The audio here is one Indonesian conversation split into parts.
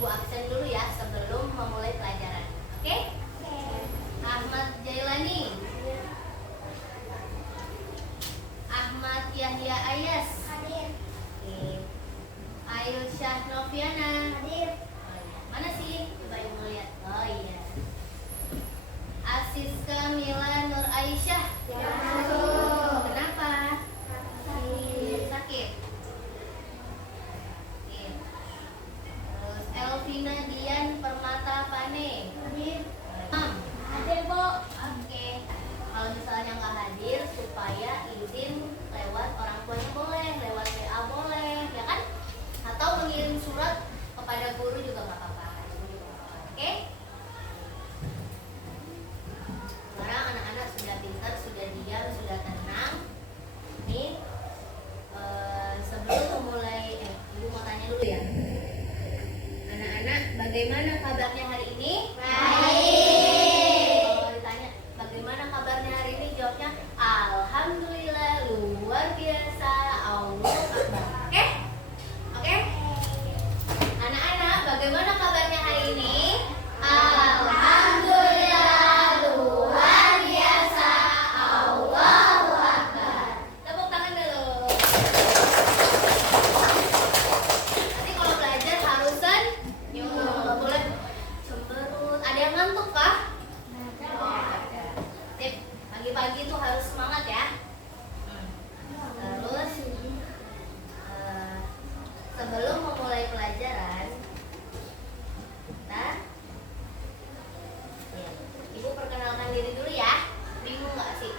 Ibu absen dulu ya sebelum memulai pelajaran. Oke? Ahmad Jailani. Ahmad Yahya Ayas. Hadir. Oke. Aisyah Noviana. Hadir. Mana sih? Coba Ibu lihat. Oh iya. Asiska Mila Nur Aisyah. Masuk. Kenapa? Sakit. Sakit. Oke. Terus Elvina Dian Permata Pane. Hadir. Hadir, Bu. Oke. Kalau misalnya nggak hadir, supaya izin lewat orang tuanya boleh, lewat WA boleh, ya kan? Atau mengirim surat kepada guru juga nggak apa-apa. Oke? Sekarang anak-anak sudah pintar, sudah diam, sudah tenang. Nih, sebelum memulai, Ibu mau tanya dulu ya. Anak-anak, bagaimana kabarnya hari ini? Baik. Kalau ditanya, bagaimana kabarnya hari ini? Jawabnya, Alhamdulillah, luar biasa, Allah Akbar. Oke? Oke? Anak-anak, bagaimana kabarnya hari ini? Alhamdulillah, luar biasa, Allahu Akbar. Tepuk tangan dulu. Nanti kalau belajar harus senyum, nggak boleh cemberut. Ada yang ngantuk kah? Sip, pagi-pagi tuh harus semangat ya. Terus sebelum memulai pelajaran, kita Ibu perkenalkan diri dulu ya. Bingung nggak sih?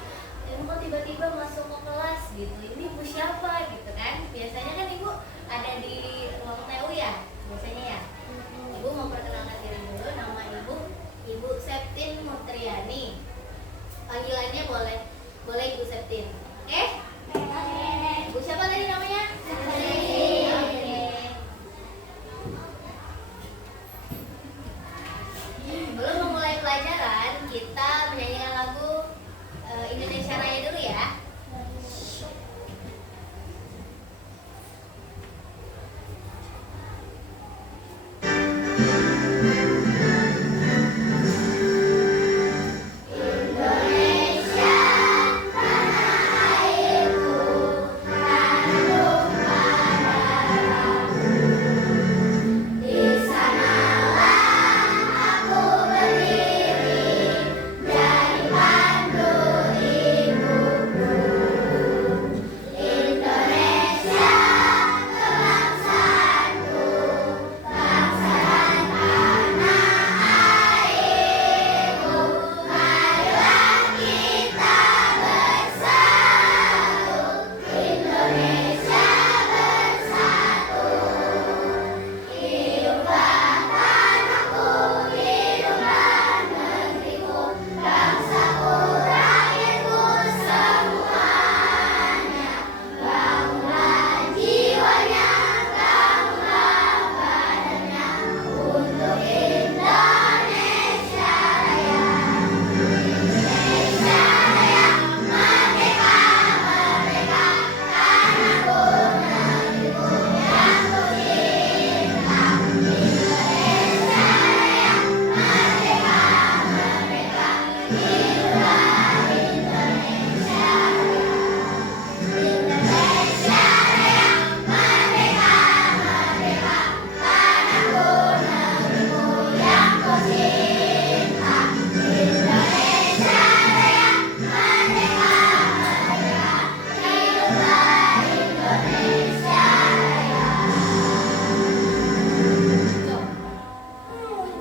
Ibu kok tiba-tiba masuk ke kelas gitu? Ini Ibu siapa gitu kan? Biasanya kan Ibu ada di ruang TU ya, biasanya ya. Ibu mau perkenalkan diri dulu. Nama Ibu Septin Mutriani. Panggilannya boleh Ibu Septin. Oke? Ibu siapa tadi namanya? Septin. Oke. Sebelum memulai pelajaran, kita menyanyikan lagu Indonesia Raya dulu ya.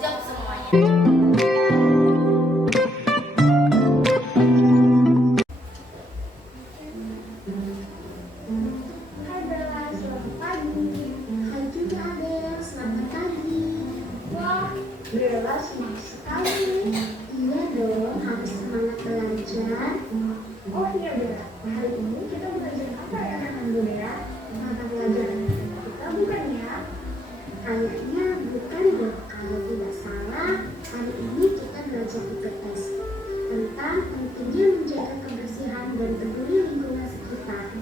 Jawab semuanya. Hai Bella, selamat pagi. Hai juga Adel, selamat pagi. Wah, Bella semangat sekali. Iya dong, harus semangat belajar. Oh iya Bella, hari ini kita belajar apa ya anak-anak ya? Mata pelajaran kita bukan ya? Kayaknya bukan deh. Kalau tidak salah, hari ini kita belajar IPS tentang pentingnya menjaga kebersihan dan peduli lingkungan sekitar.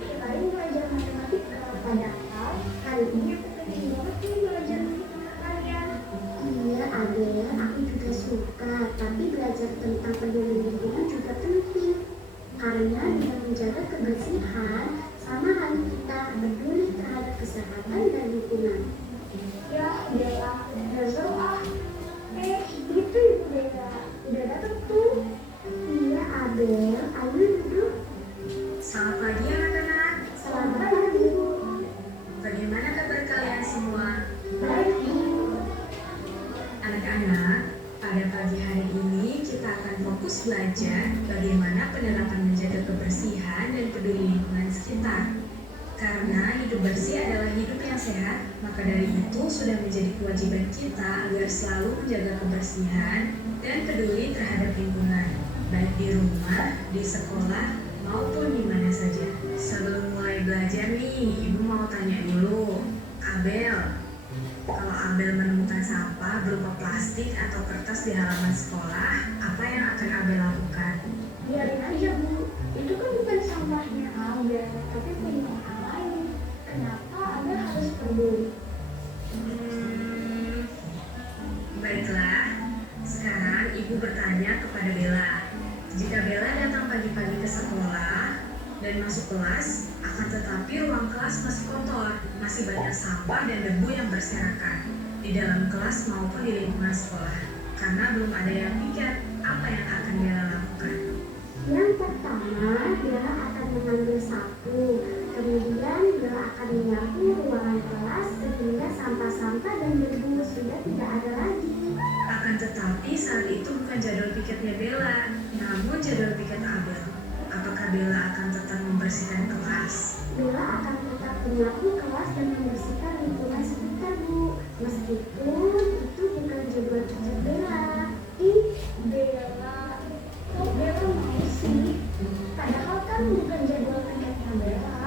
Kirain belajar matematika, padahal hari ini aku pengen banget nih belajar hidup bersih adalah hidup yang sehat, maka dari itu sudah menjadi kewajiban kita agar selalu menjaga kebersihan dan peduli terhadap lingkungan, baik di rumah, di sekolah, maupun di mana saja. Sebelum mulai belajar nih, Ibu mau tanya dulu, Abel, kalau Abel menemukan sampah berupa plastik atau kertas di halaman sekolah, apa yang akan Abel lakukan? Biarin aja Bu, itu kan bukan sampahnya Abel, tapi punya orang lain. Kenapa Abel harus peduli? Baiklah, sekarang Ibu bertanya kepada Bella. Jika Bella datang pagi-pagi ke sekolah dan masuk kelas, akan tetapi ruang kelas masih kotor, masih banyak sampah dan debu yang berserakan di dalam kelas maupun di lingkungan sekolah. Karena belum ada yang piket, apa yang akan Bella lakukan? Yang pertama, Bella akan mengambil sapu. Kemudian Bella akan menyapu ruangan kelas sehingga sampah-sampah dan debu sudah tidak ada lagi. Akan tetapi saat itu bukan jadwal piketnya Bella, namun jadwal piket Abel. Apakah Bella akan tetap membersihkan kelas? Bella akan tetap menyapu kelas dan membersihkan lingkungan sekitar Bu. Meskipun itu bukan jadwal piket Bella. Ih, Bella, kok Bella mau sih? Padahal kan bukan jadwal piketnya Bella.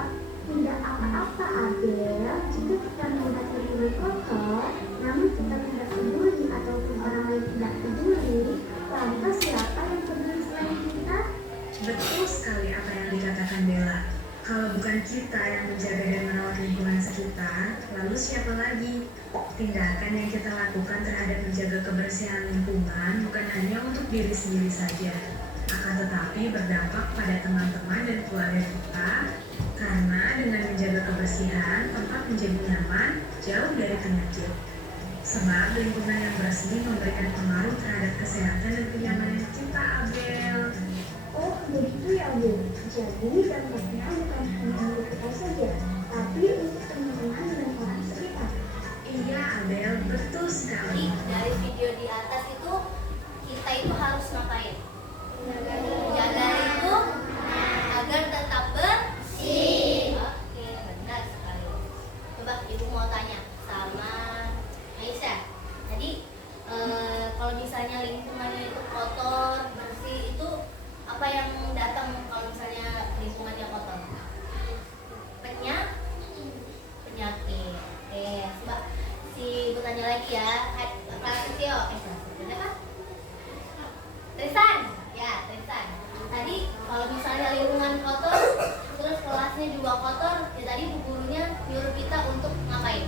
Tidak apa-apa Abel, jika kita melihat lingkungan kotor, namun kita tidak peduli ataupun orang lain tidak peduli, lantas siapa yang peduli selain kita? Betul sekali apa yang dikatakan Bella. Kalau bukan kita yang menjaga dan merawat lingkungan sekitar, lalu siapa lagi? Tindakan yang kita lakukan terhadap menjaga kebersihan lingkungan bukan hanya untuk diri sendiri saja, akan tetapi berdampak pada teman-teman dan keluarga kita, karena dengan menjaga kebersihan, tempat menjadi nyaman, jauh dari penyakit. Sebab lingkungan yang bersih memberikan pengaruh terhadap kesehatan dan kenyamanan kita, Abel. Oh, begitu ya Bu. Jadi dampaknya bukan hanya untuk kita saja, tapi untuk teman-teman dan orang sekitar. Iya, Abel, betul Jadi sekali. dari video di atas itu kita itu harus ngapain? Jaga itu agar tetap bersih. Oke, benar sekali. Coba Ibu mau tanya sama Aisyah. Tadi kalau misalnya lingkungannya itu kotor, bersih, itu apa yang datang kalau misalnya lingkungannya kotor? Penyakit. Oke, coba si Ibu tanya lagi ya. Hai, Prasetyo. Benar kan? Trisan. Ya, Trisan. Tadi kalau misalnya lingkungan kotor, terus kelasnya juga kotor, ya tadi bu gurunya nyuruh kita untuk ngapain?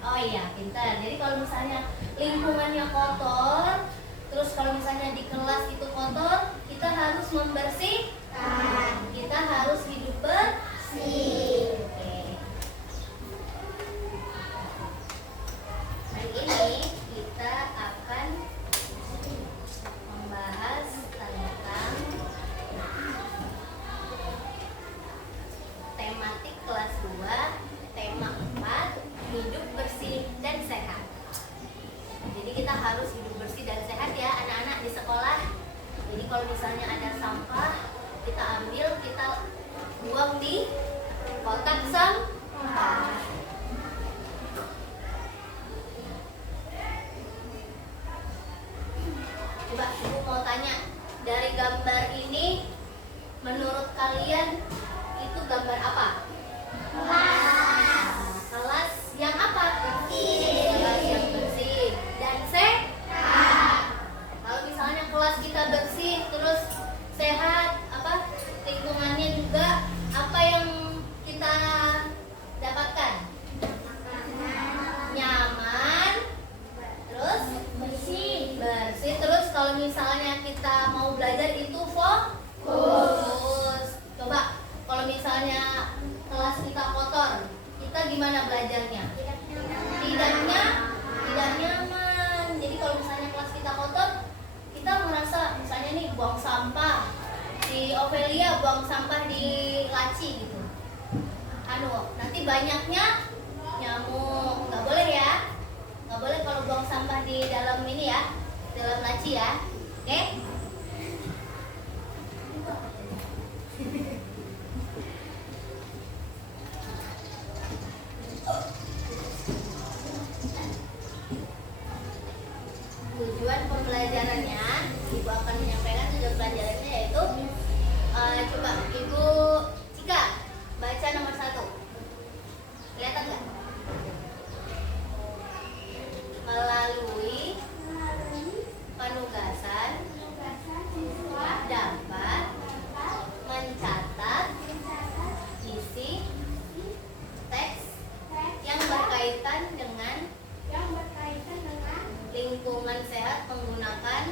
Oh iya, pintar. Jadi kalau misalnya lingkungannya kotor, terus kalau misalnya di kelas itu kotor, kita harus membersihkan. Kita harus hidup bersih. Oke. Hari ini kita akan membahas tentang tematik kelas 2, tema 4, hidup bersih dan sehat. Jadi kita harus hidup bersih dan sehat ya anak-anak di sekolah. Jadi kalau misalnya ada sampah, kita ambil, kita buang di kotak sampah. Coba Ibu mau tanya, dari gambar ini menurut kalian itu gambar apa? Kelas yang apa? Bersih. Kelas yang bersih dan sehat. Kalau misalnya kelas kita bersih terus sehat, apa lingkungannya juga, apa yang kita dapatkan? Nyaman, terus bersih. Terus kalau misalnya kita mau belajar itu fokus. Coba kalau misalnya kelas kita kotor, kita gimana belajarnya? Tidak nyaman. Jadi kalau misalnya kelas kita kotor, kita merasa misalnya nih buang sampah, si Ovelia buang sampah di laci gitu. Nanti banyaknya nyamuk. Nggak boleh ya. Nggak boleh kalau buang sampah di dalam ini ya, dalam laci ya. Oke? berkaitan dengan lingkungan sehat menggunakan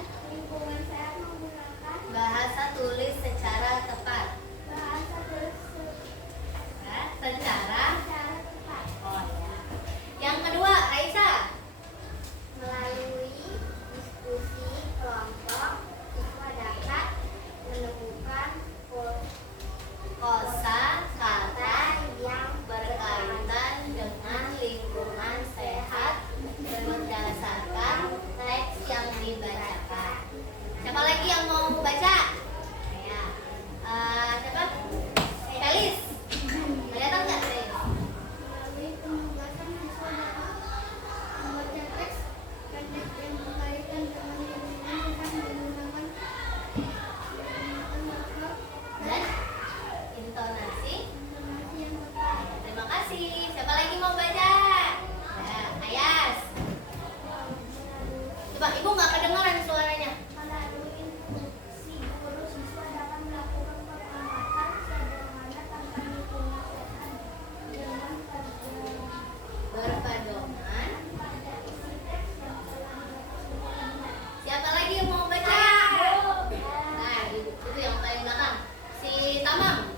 bahasa tulis secara tepat. Secara. Oh ya. Yang kedua, Raisa. Melalui diskusi kelompok, siswa dapat menemukan Kosa kata yang berkaitan dengan lingkungan sehat berdasarkan teks yang dibacakan. Siapa lagi yang mau baca? Saya. Siapa? Felis. Kelihatan nggak Felis? melalui penugasan siswa dapat membaca teks pendek yang berkaitan dengan lingkungan sehat menggunakan marker Dan intonasi. informasi yang tepat. Terima kasih. Siapa lagi mau baca? Ya, Ayas. Coba ibu nggak kedengaran suaranya. Melalui instruksi guru, siswa dapat melakukan pengamatan sederhana tentang lingkungan sehat dengan Berpedoman. pada isi teks yang telah dilakukan. Siapa lagi yang mau baca? Nah, itu yang paling belakang. Si Tamam.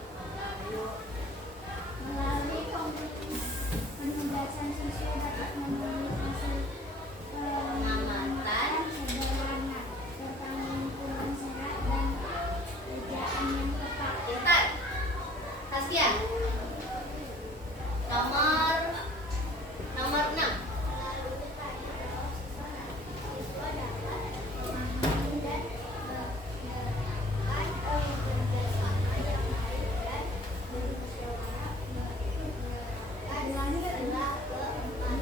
Melalui penugasan, siswa dapat menulis hasil pengamatan sederhana tentang lingkungan sehat dan kerjaan yang tepat. Intan. Haskia. Nomor 6. Melalui tanya jawab, siswa dapat memahami dan menerapkan kerjasama yang baik dan bermusyawarah menerapkan setelah keempat.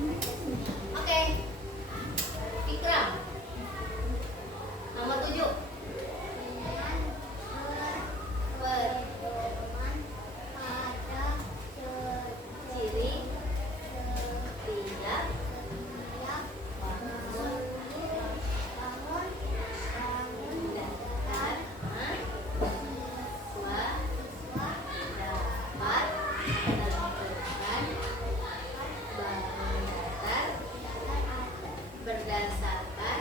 Oke. Ikram. Nomor 7. Dengan berpedoman pada Ciri setiap tidak bangun mendapatkan siswa dapat menentukan bangun datar berdasarkan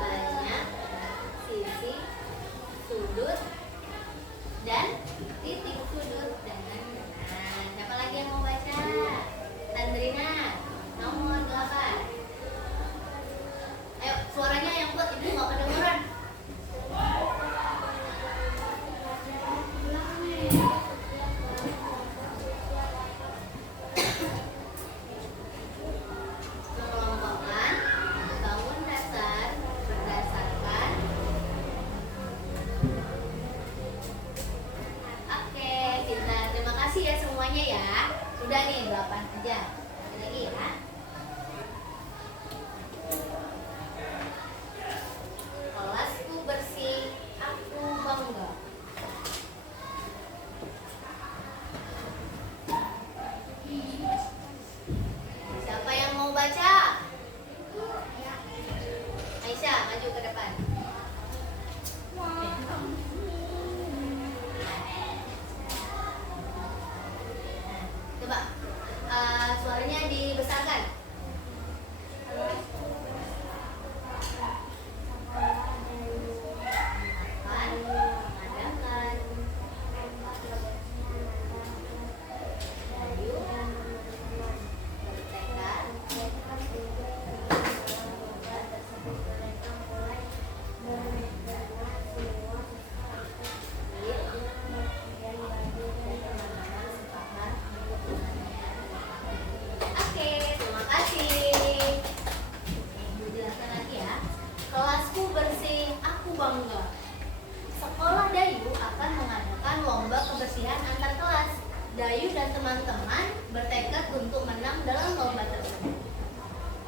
banyak sisi sudut dan titik sudut dengan benar. Siapa lagi yang mau baca? Tandrina, nomor 8. Ayo, suaranya yang kuat, ibu nggak kedengeran. Mengelompokkan bangun dasar berdasarkan. Oke, pintar. Terima kasih ya semuanya ya. Sudah nih 8 aja. Ada lagi ya. Kelasku bersih, aku bangga. Siapa yang mau baca? Aisyah, maju ke depan. Coba suaranya dibesarkan. Kan? Mengadakan. Ayo. Bertekad. Oke, terima kasih. Ibu jelaskan lagi ya. Kelasku bersih, aku bangga. Sekolah Dayu akan mengadakan lomba kebersihan antar kelas. Dayu dan teman-teman bertekad untuk menang dalam lomba tersebut.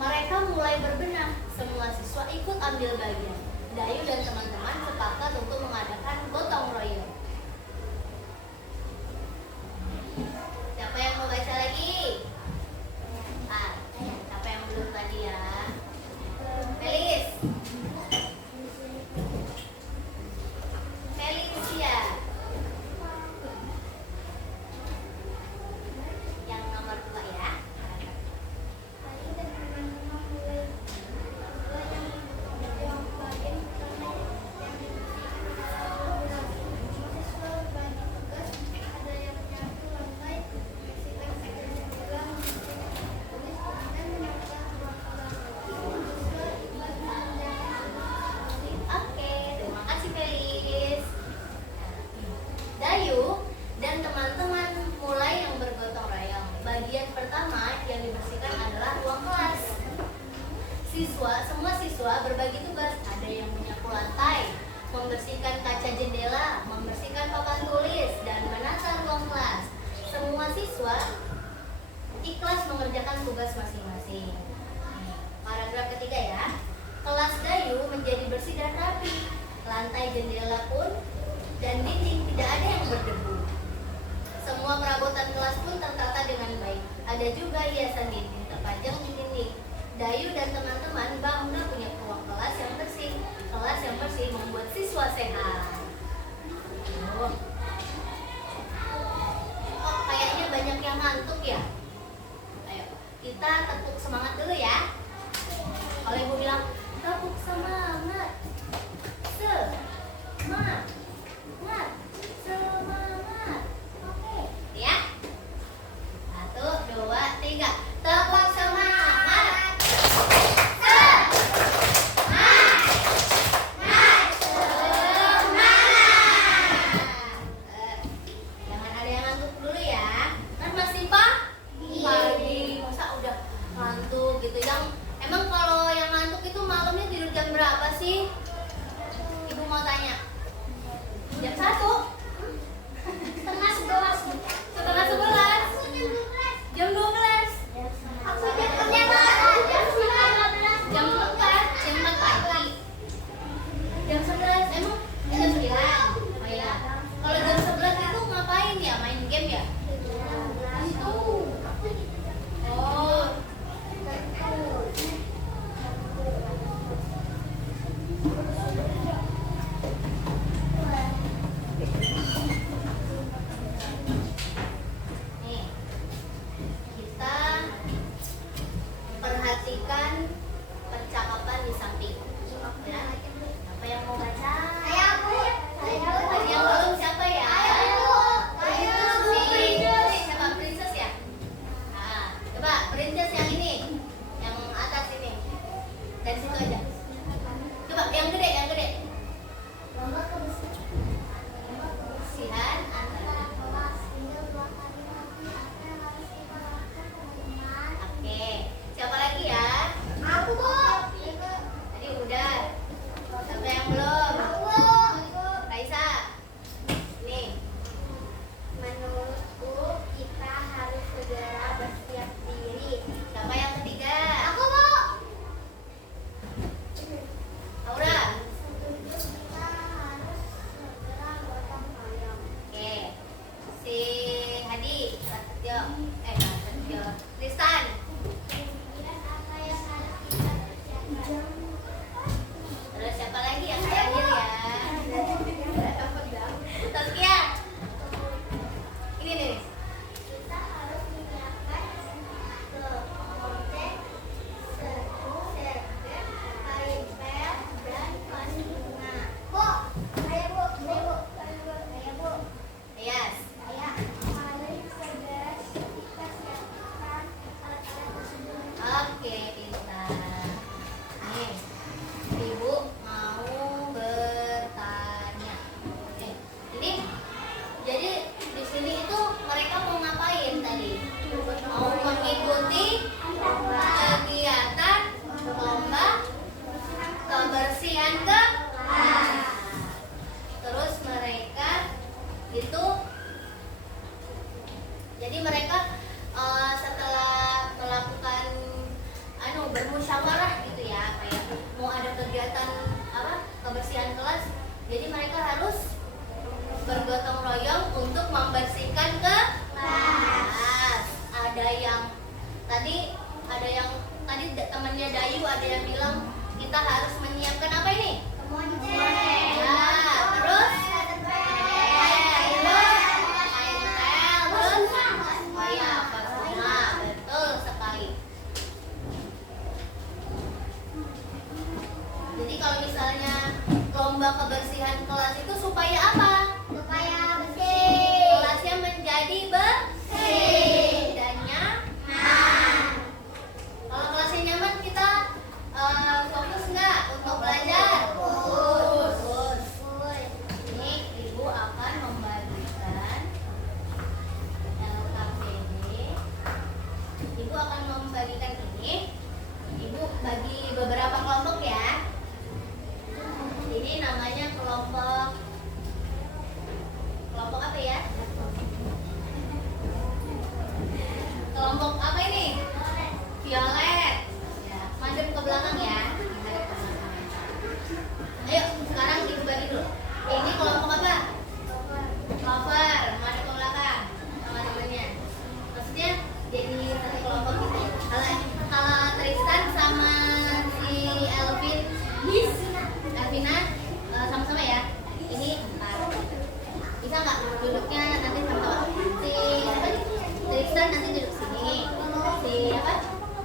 Mereka mulai berbenah. Semua siswa ikut ambil bagian. Dayu dan teman-teman sepakat untuk mengadakan gotong royong. Siapa yang mau baca lagi? Siapa yang belum tadi ya? Felis. Felicia. Yang nomor 2 ya. siswa ikhlas mengerjakan tugas masing-masing. Paragraf ketiga ya. Kelas Dayu menjadi bersih dan rapi. Lantai, jendela pun dan dinding tidak ada yang berdebu. Semua perabotan kelas pun tertata dengan baik. Ada juga hiasan dinding terpajang di dinding. Dayu dan teman-teman bangga punya ruang kelas yang bersih. Kelas yang bersih membuat siswa sehat. Oh, kayaknya banyak yang ngantuk ya. Ayo, kita tepuk semangat dulu ya. Kalau ibu bilang tepuk semangat, semangat, semangat. Oke, ya. 1, 2, 3. Tepuk semangat. Jangan ada yang ngantuk dulu ya. Kan masih pagi. Masa udah ngantuk gitu. Emang kalau yang ngantuk itu malamnya tidur jam berapa sih? Ibu mau tanya. Jam 1? Setengah 11. Setengah 11? Jam 12? Aku jam 11. Jam 4? Jam 4 pagi? Jam 11? Emang jam 9? Oh iya. Kalau jam 11 itu ngapain ya? Main game ya? Oh. Nih, kita perhatikan percakapan di samping. Ya. Apa yang mau baca? Tadi yang belum siapa ya? Siapa? Princess ya? Nah, coba princess yang ini, yang atas ini. Dari situ aja. Coba yang gede, yang gede. Kebersihan antara kelas. Oke, siapa lagi ya? Aku, Bu. Tadi udah. Siapa yang belum? Raisa. Nih. Menurutku kita harus segera bersiap diri. Siapa yang ketiga? Aku, Bu. Aura. Kita harus segera gotong royong. Oke. Si Hadi, Prasetyo. Prasetyo. Tristan. Kemudian apa yang harus kita persiapkan? Terus siapa lagi yang terakhir ya? Taskia. Ini nih. Kita harus menyiapkan kocek, serbuk, servet, kain pel, dan vas bunga. Bu, ayo Bu, ayo Bu. Yes. Mari segera kita siapkan alat-alat tersebut. Oke, pintar. Nih, Ibu mau bertanya. Jadi di sini itu mereka mau ngapain tadi? Mau mengikuti kegiatan lomba kebersihan kelas. Terus mereka itu, jadi mereka setelah melakukan bermusyawarah gitu ya, kayak mau ada kegiatan kebersihan kelas, jadi mereka harus bergotong royong untuk membersihkan kelas. Ada yang tadi temannya Dayu ada yang bilang kita harus menyiapkan apa ini? Ya, terus betul sekali. Jadi kalau misalnya lomba kebersihan kelas itu supaya apa? Supaya bersih. Kelasnya menjadi bersih dan nyaman. Kalau kelasnya nyaman, kita fokus nggak untuk belajar? Fokus. violet. Ya, madep ke belakang ya. Madep ke belakang. Ayo, sekarang ibu bagi dulu. Ini kelompok apa? Lover, madep ke belakang. Sama temennya. Maksudnya jadi satu kelompok gitu. Kalau Tristan sama si Elvina sama-sama ya. Ini 4. Bisa nggak duduknya nanti sama-sama? Si apa nih? Tristan nanti duduk sini. Si apa?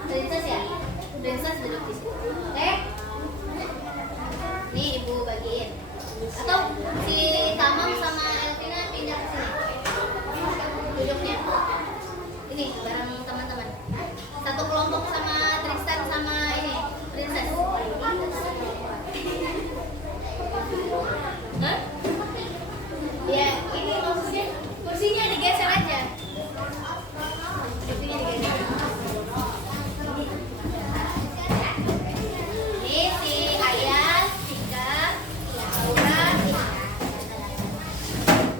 Princess ya? Princess duduk di sini. Oke? Nih ibu bagiin. Atau si Tamam sama Elvina pindah ke sini. Duduknya. Ini bareng teman-teman. Satu kelompok sama Tristan sama ini Princess. Hah? Ya, ini maksudnya kursinya digeser aja. Kursinya digeser. Ini si Ayah, Sika, Laura,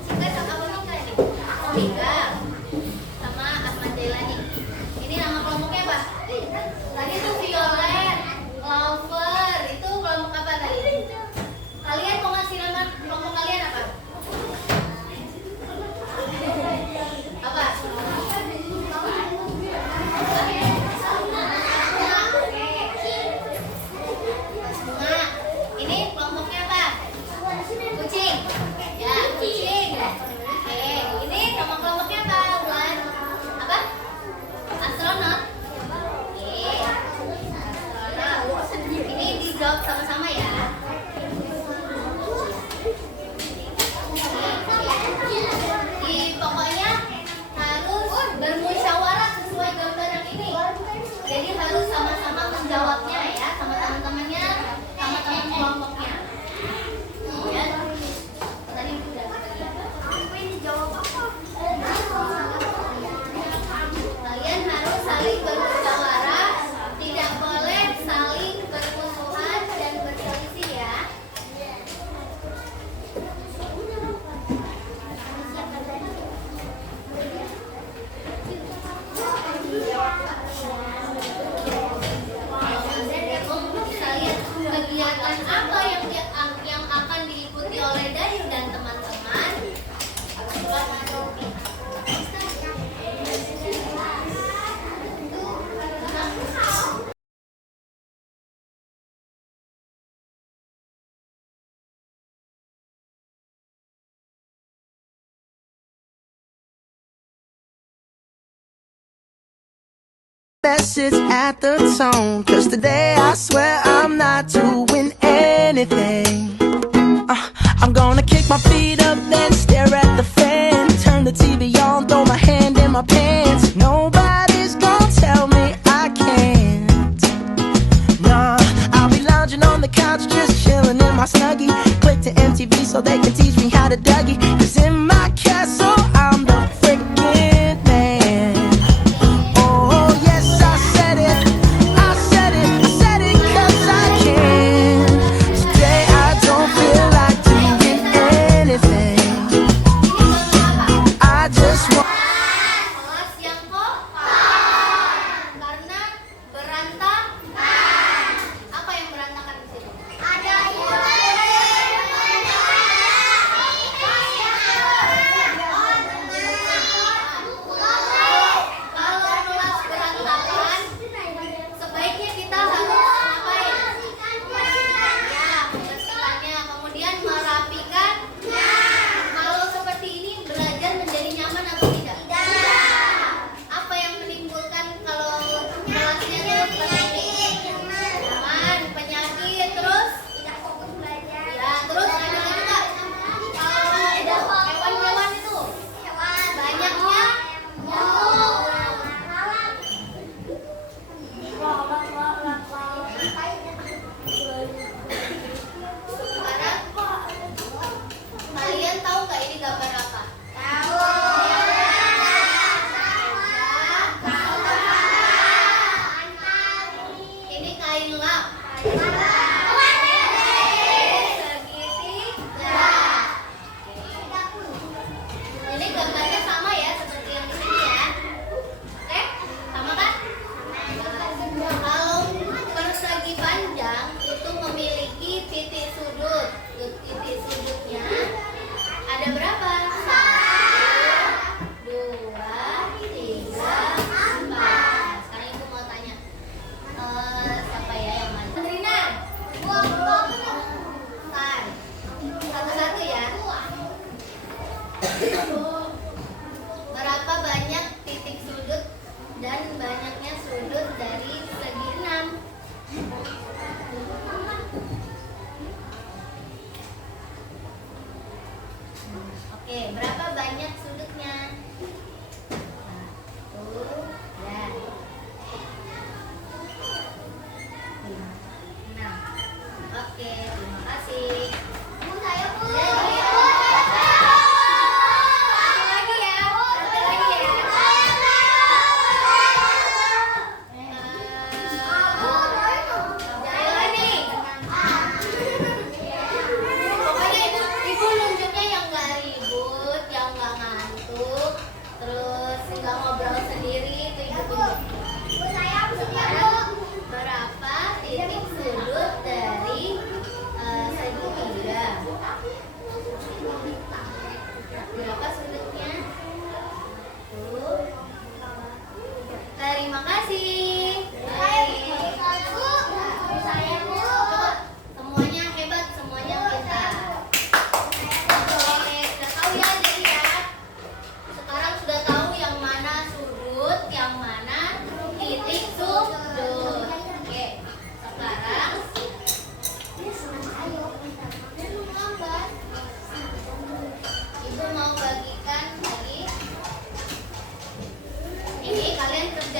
Sika sama apa Mika nih? Mika sama Ahmad Jailani. Ini nama kelompoknya apa? Tadi tuh violet, lover. Itu kelompok apa tadi? Kalian mau ngasih nama kelompok kalian apa? Apa? Bunga. Ini kelompoknya apa? Kucing. Ya, kucing. Oke, ini nama kelompoknya apa? Bulan? Apa? Astronot. Oke. Astronot. Ini dijawab sama-sama ya. Pokoknya harus bermusyawarah sesuai gambar yang ini. Jadi harus sama-sama menjawabnya ya, sama teman-temannya, sama teman kelompoknya. Ya. Tadi udah bagi. Jawab apa? Kalian harus saling bermusyawarah, tidak boleh saling bermusuhan dan berselisih ya. Kegiatan apa yang akan diikuti oleh Dayu dan teman-teman? Message at the tone, 'cause today I swear I'm not doing anything. I'm gonna kick my feet up, then stare at the fan. Turn the TV on, throw my hand in my pants. Nobody's gonna tell me I can't. Nah, I'll be lounging on the couch, just chilling in my Snuggie. Click to MTV so they can teach me how to Dougie. 'Cause in my castle, I'm the freaking man. Oh yes, I said it, I said it, I said it 'cause I can. Today I don't feel like doing anything. I just want. Kelas yang kok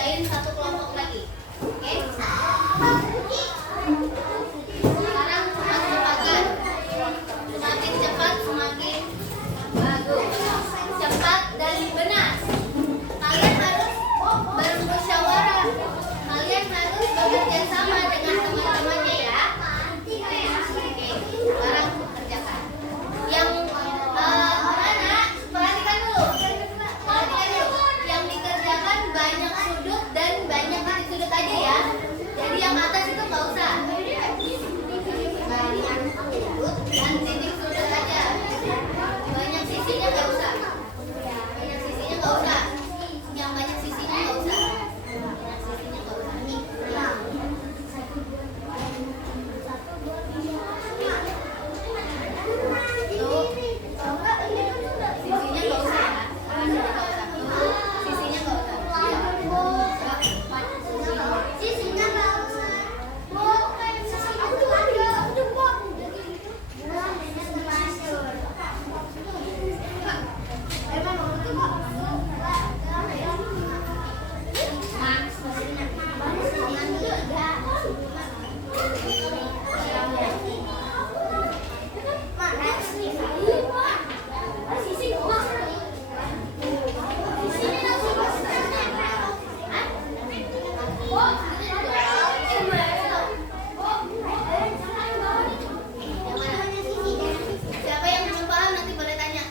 kerjain satu kelompok lagi. Oke? Sekarang percepatan. Semakin cepat semakin bagus. Cepat dan benar. Kalian harus bermusyawarah. Kalian harus bekerja sama dengan teman-temannya ya. Oke, sekarang kerjakan. Yang mana? Perhatikan dulu. Yang dikerjakan banyak sudut dan banyak titik sudut aja ya. Jadi yang atas itu nggak usah. Banyak sudut dan titik sudut aja. Banyak sisinya nggak usah. Banyak sisinya nggak usah. Yang banyak sisinya nggak usah. Banyak sisinya nggak usah. Sisinya nggak usah ya. Sisinya nggak usah. Siapa yang belum paham nanti boleh tanya.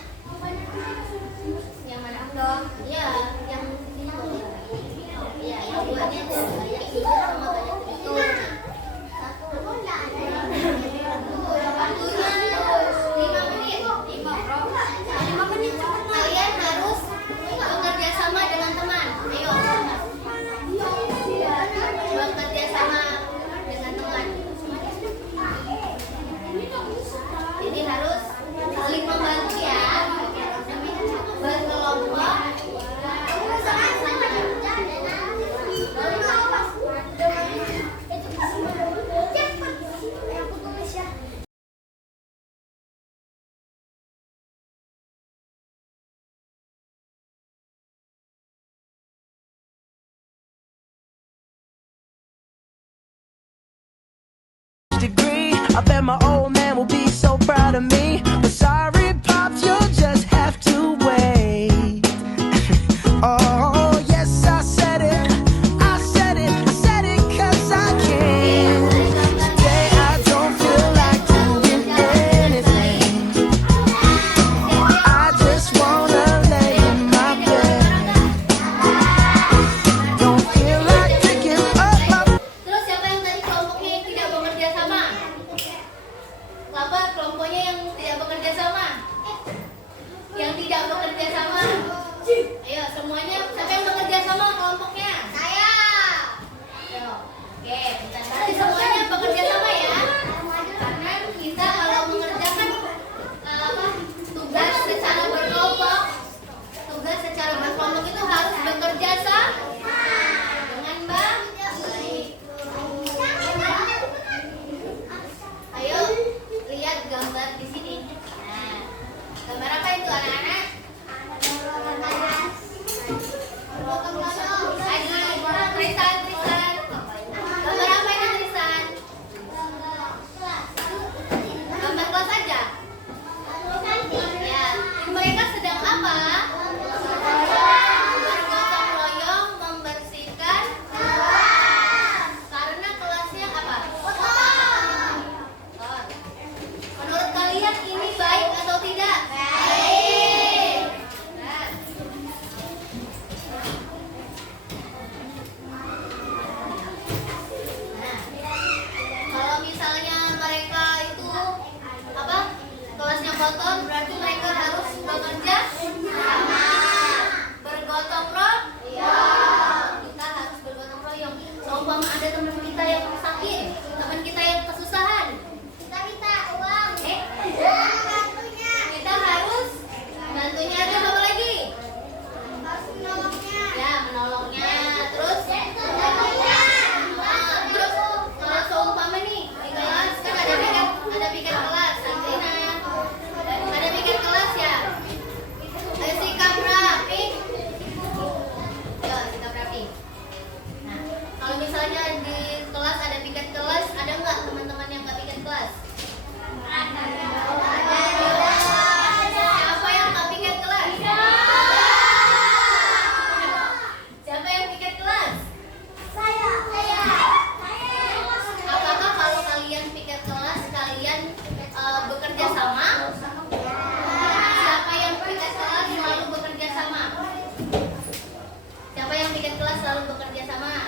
Yang mana dong? Iya, yang sisinya nggak usah. Iya, yang duanya aja. Banyak sudut sama banyak titik. Waktunya 5 menit. 5 menit. Kalian harus bekerja sama dengan teman. Ayo. Bekerja sama dengan teman. Jadi harus saling membantu ya. Berkelompok. Degree, I bet my old man will be so proud of me. But sorry, Pops, you'll just have to wait. Oh, yes, I said it. I said it. I said it 'cause I can. Today I don't feel like doing anything. I just wanna lay in my bed. Don't feel like picking up my Terus siapa yang tadi kelompoknya yang tidak bekerja sama? Apa kelompoknya yang tidak bekerja sama? Yang tidak bekerja sama. Ayo semuanya, siapa yang bekerja sama kelompoknya? Saya. Ayo. Oke, nanti semuanya bekerja sama ya. Karena kita kalau mengerjakan tugas secara berkelompok, itu harus bekerja sama dengan baik. Ayo lihat gambar di sini. Nah, gambar apa itu anak-anak? Tristan. Gambar apa itu Tristan? Gambar kelas aja. Ya, mereka sedang apa? Bergotong royong membersihkan kelas. Karena kelasnya apa? Kotor. Menurut kalian ini baik atau tidak? Baik. Nah. Kalau misalnya mereka itu apa? Kelasnya kotor, berarti mereka harus bekerja sama. Bergotong royong. Kita harus bergotong royong. Seumpama ada teman kita yang sakit, teman kita yang kesusahan, kita minta uang. Kita harus bantunya. Ada apa lagi? Harus menolongnya. Ya, menolongnya. Terus terus kalau seumpama nih di kelas kan ada piket kelas, Santrina. Ada piket nggak teman-teman yang nggak piket kelas? Ada. Siapa yang nggak piket kelas? Siapa yang piket kelas? Saya. Apakah kalau kalian piket kelas kalian bekerja sama? Siapa yang piket kelas selalu bekerja sama? Siapa yang piket kelas selalu bekerja sama?